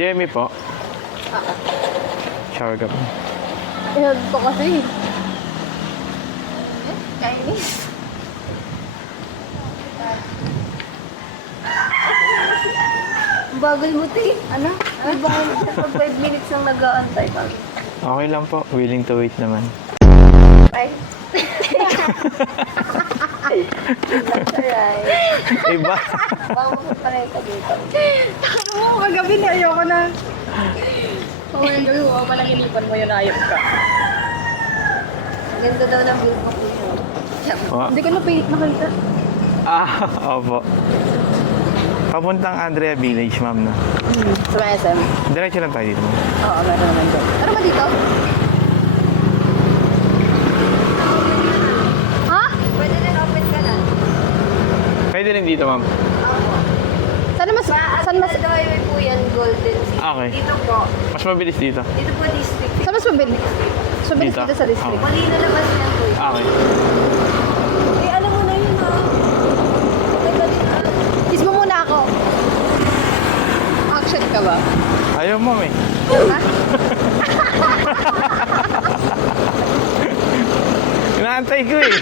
Jemmy po. Shower ka po. Ayun po kasi. Chinese. Bagal mo, te. Ano? Ay, baka 5 minutes nang nag-aantay ka. Okay lang po. Willing to wait naman. Ay. That's alright. Iba. Baka magpaparay ka dito. Oo, kagabi na ayoko na. Oo, yung gabi mo, palang inipan mo yun, ayok ka. Ganda daw ng view ko po. Oh. Hindi ko na nakita. Opo. Papuntang Andrea Village, ma'am, no? Sa may SM? Diretso lang tayo dito, ma'am. Oo, meron naman doon. Ano ba dito? Ha? Pwede din open ka na. Pwede rin dito, ma'am. Ako. Saan mas... Saan mas... Sa highway po yan, Golden City. Okay. Dito po. Mas mabilis dito. Dito po district. Saan mas mabilis? So, bilis Dito? dito sa district. Oo. Mali na labas yan po. Okay. Eh, alam mo na yun ha. Ganda din ha. Kiss mo muna ako. Action ka ba? Ayaw, ma'am, eh. Ha? Inaantay ko, eh.